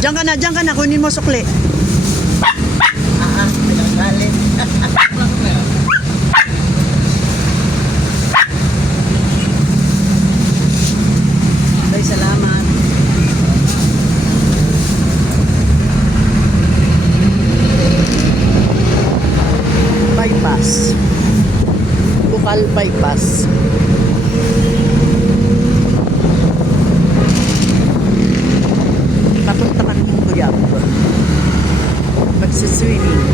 Diyan ka na, kunin mo sukli. Pinagalit. Ay, salamat. Bypass. Bukal bypass. Papunta kami ng Guyab. Magsiswimming.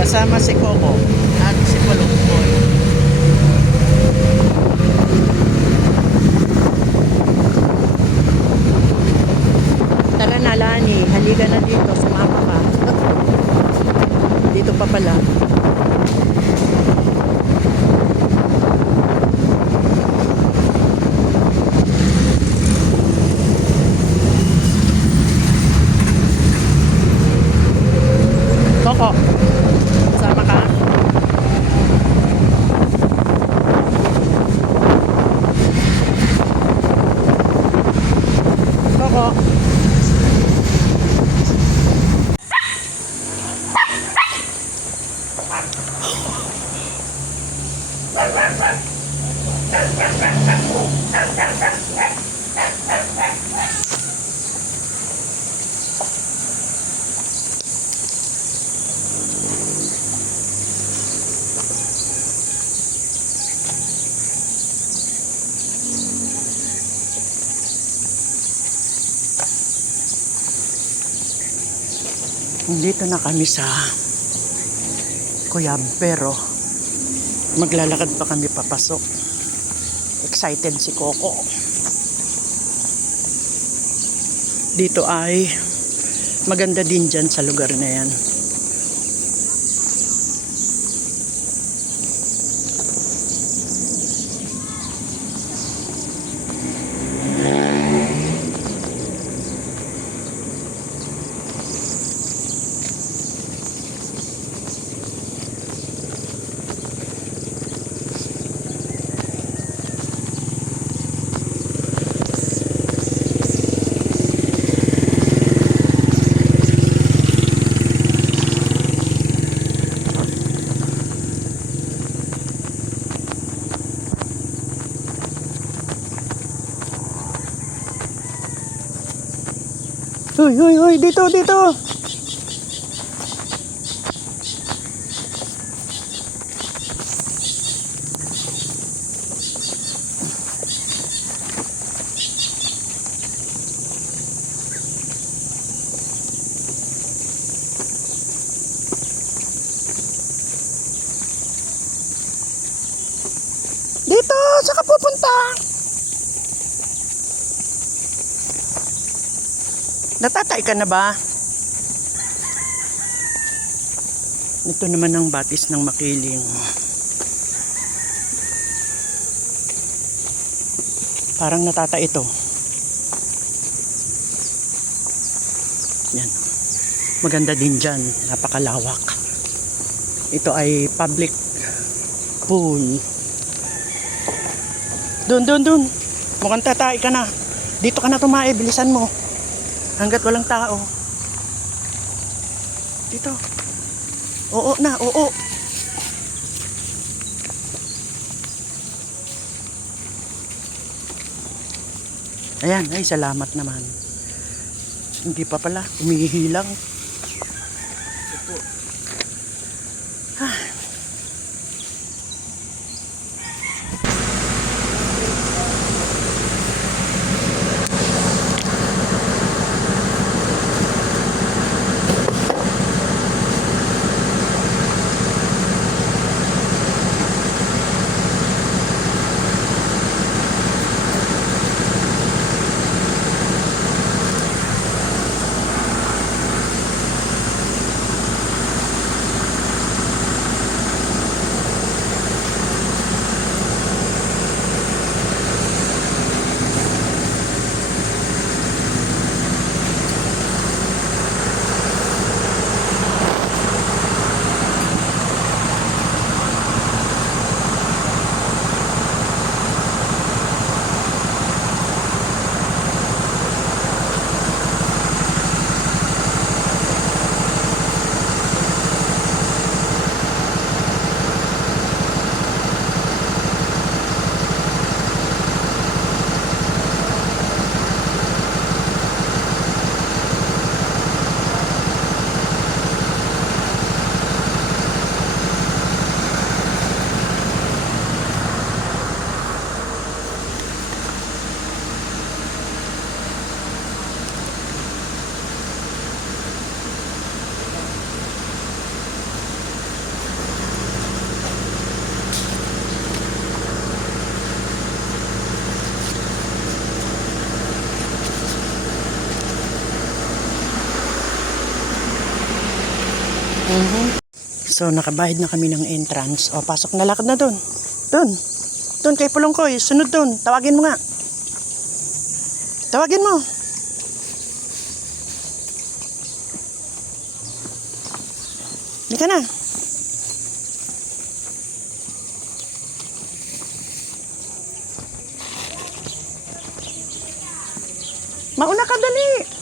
Kasama si Coco at si Palungkoy. Tara na, Lani. Halika na dito. Sumama ka. Dito pa pala. Coco, sama ka? Coco. Dito na kami sa Cuyab, pero maglalakad pa kami papasok. Excited si Coco. Dito ay maganda din dyan sa lugar na yan. Hoy, dito. Dito, saan ka pupunta? Natatay ka na ba? Ito naman ang batis ng Makiling. Parang natatay ito. Yan. Maganda din dyan. Napakalawak. Ito ay public pool. Doon. Mukhang tatay ka na. Dito ka na tumae. Bilisan mo. Hanggat walang tao. Dito. Oo. Ayan, ay salamat naman. Hindi pa pala, umihilang. So, nakabayad na kami ng entrance. O, pasok na, lakad na doon. Doon. Doon kay Pulongkoy. Sunod doon. Tawagin mo nga. Tawagin mo. Hindi ka na. Mauna ka, dali.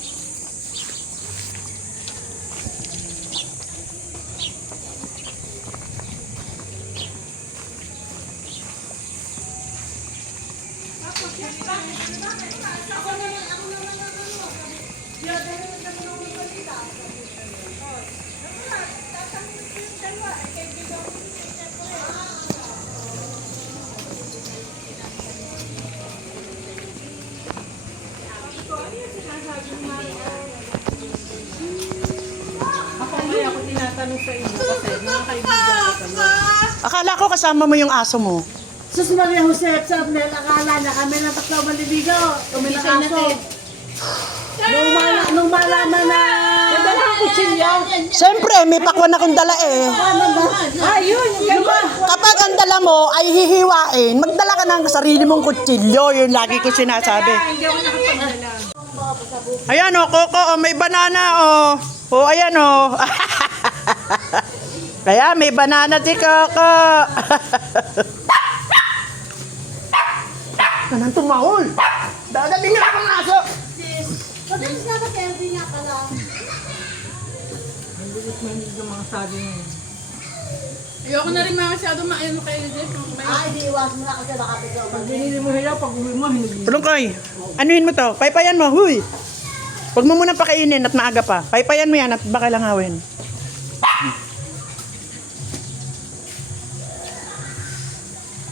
Ako tinatanong sa inyo kasi mga kaibigan ko kayo. Akala ko kasama mo yung aso mo. Sus Maria Josep, sa Abnel, akala na kami ng tatlo malibigaw. Kami ng aso. Nung malaman na... Nagdala ang kutsilyo. Siyempre, may pakwan akong dala eh. Ayun, yung ganda. Kapag ang dala mo ay hihiwain, magdala ka ng sarili mong kutsilyo. Yun lagi ko sinasabi. Hindi ako nakapagdala. Ayan o, Coco, may banana o. O, ayan o. Kaya may banana si Coco. Anong tumahol? Dadating na akong aso. Madalas na ba kaya nga pala? Ang bilis yung mga sabi ngayon. Ayoko na rin masyado maayano kayo Jeff. Hindi iwas mo na kasi nakapit ka. Pag binili mo hilaw, pag uwi mo, hindi. Pulongkoy, anuhin mo to? Paypayan mo, huy. Huwag mo munang pakainin at maaga pa. Paypayan mo yan at baka langawin.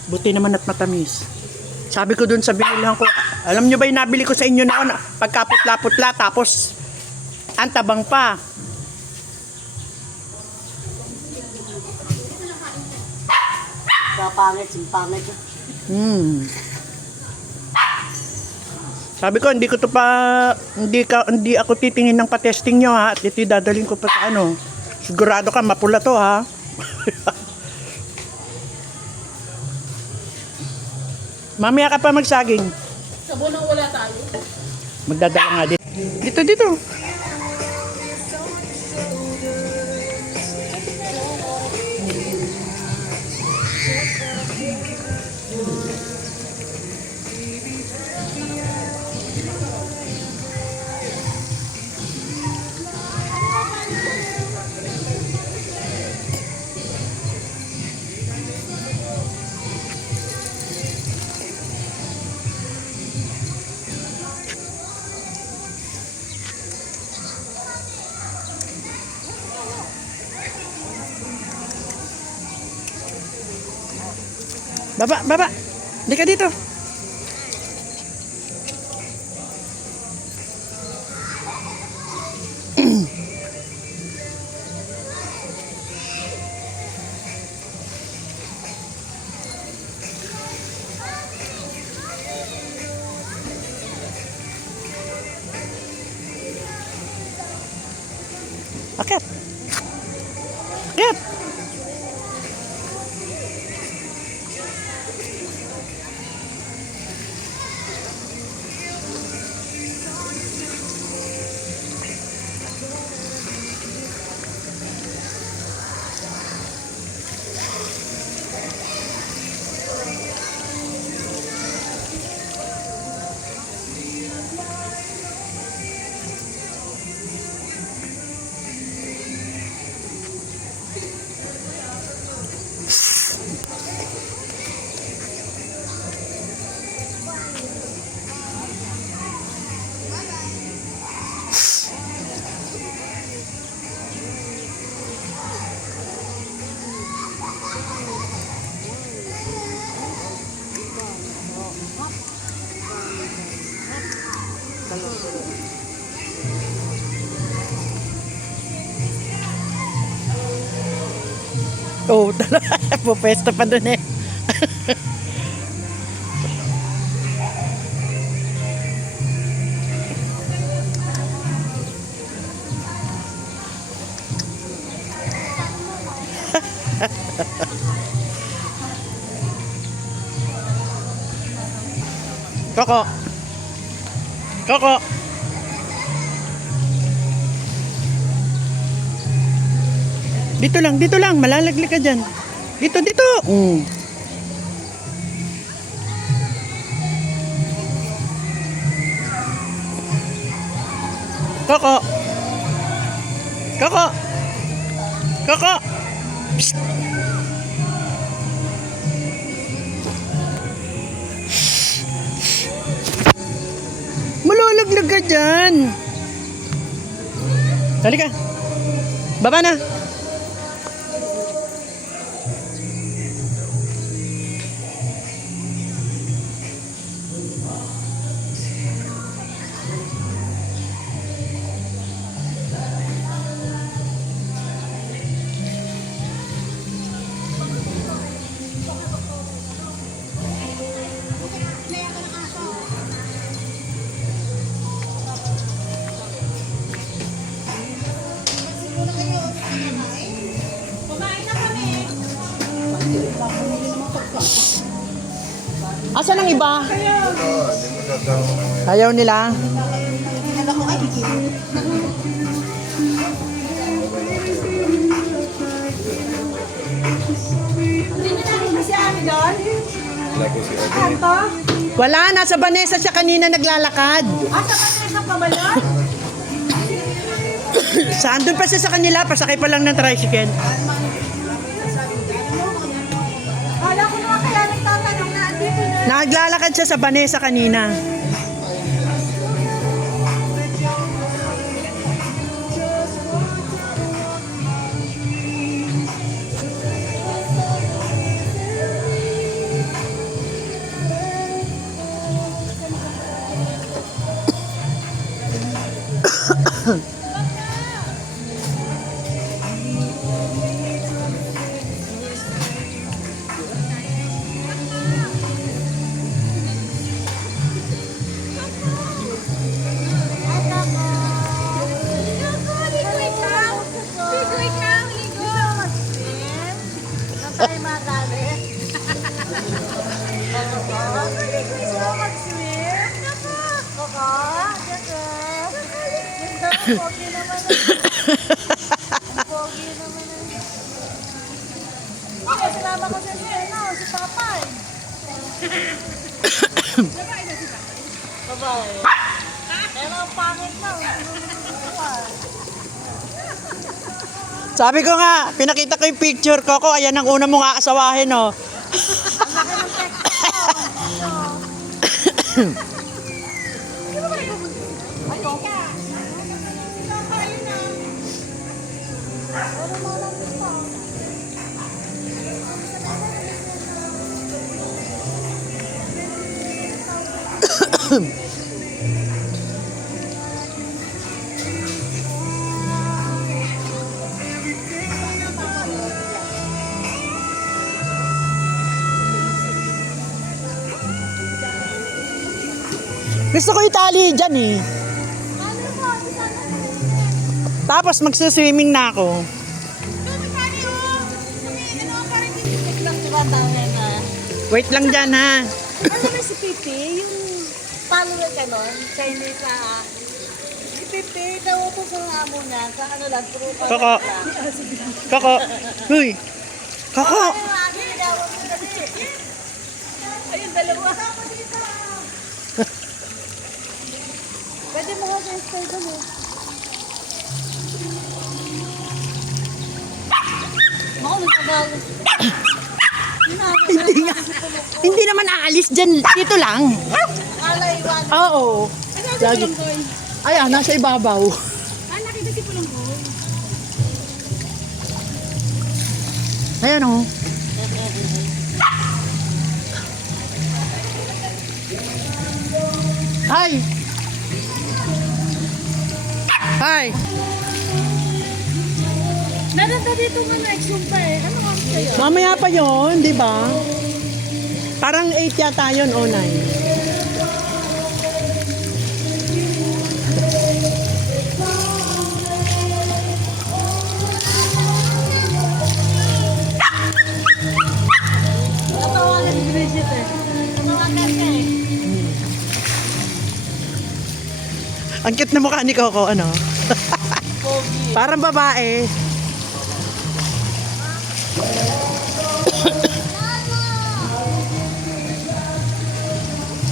Buti naman at matamis. Sabi ko dun sa binilihan ko, alam nyo ba yung nabili ko sa inyo noon? Pagkaputla-putla, tapos ang tabang pa. Pangit, simpangit. Sabi ko, hindi ako titingin ng pa-testing nyo ha. At ito dadalhin ko pa sa ano. Sigurado ka, mapula to ha. Mamaya ka pa magsaging. Sabon ang wala tayo. Magdadala nga dito. Dito. Baba. Hindi ka dito. Akit. Oh, talaga. Pupwesto pa dun eh. Koko. Koko. Dito lang. Malalaglag ka dyan. Dito. Koko. Koko. Koko. Psst. Malalaglag ka dyan. Dali ka. Baba na. Asan ang iba? Ayaw nila. Wala, nasa Vanessa siya kanina naglalakad. Saan doon pa siya sa kanila? Pasakay pa lang ng tricycle. Kala ko naman kaya nagtatanong na andito na. Naglalakad siya sa Vanessa kanina. Ay, madali. Mag-swim? Koko? Pogi naman. Pogi naman. Ako, sinama ko sa si Papay. Babae. Pero ang pangit na. Sabi ko nga, pinakita ko yung picture ko. Ayan ang una mong aasawahin, oh. Gusto ko itali dyan eh. Tapos magsiswimming na ako. Wait lang dyan ha. Ano na si Pipi? Yung follower ka nun? Chinese na si Pipi, nautos ang amo niya sa ano lang, true pa. Koko. Koko. Huy. Koko. Ayun, dalawa. Pwede mo nga sa stay doon eh. Ako, nagagalit. Hindi nga. Hindi naman aalis dyan. Dito lang. Alay, iwan. Oo. Lagi. Ayan, nasa ibabaw. Nakita si Pulonggoy. Ayan oh. Hi. Hi. Meron pa dito nga na-exumpa eh. Ano nga sa'yo? Mamaya pa yon, di ba? Parang 8 yata yun o 9. Natawagan ni Bridget eh. Natawagan niya eh. na mukha ni Coco, ano? Pogi. Parang babae.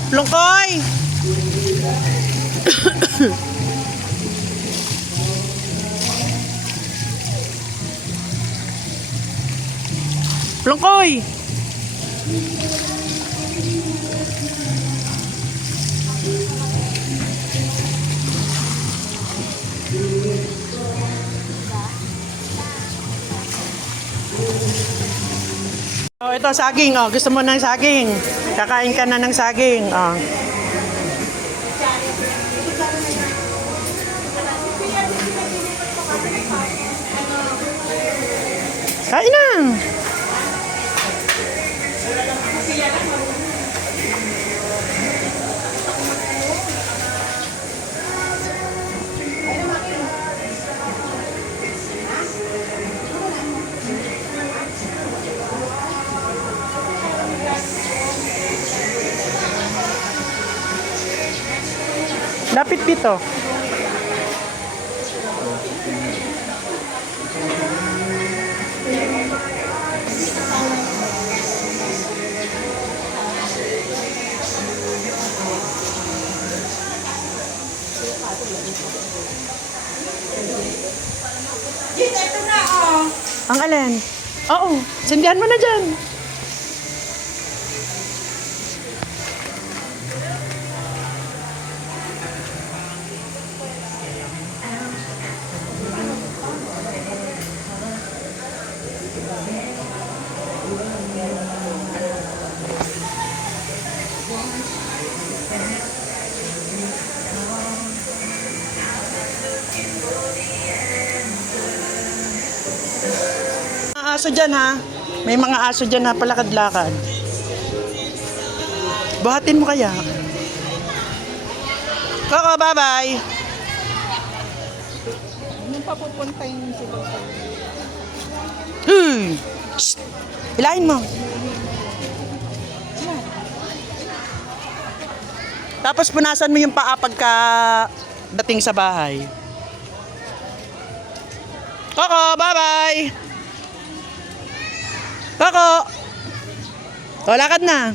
Lungkoy! Lungkoy! Oh, ito saging. Oh, gusto mo ng saging? Kakain ka na ng saging. Oh. Kain na. Lapit dito. Ito na, oh. Ang alin? Oo, sindihan mo na dyan. Mga aso dyan ha. May mga aso dyan na palakad-lakad. Buhatin mo kaya. Coco, bye-bye. Nung papupuntahin sila. Shh! Hilahin mo. Tapos punasan mo yung paa pagka dating sa bahay. Coco, bye-bye. Coco. O, lakad na.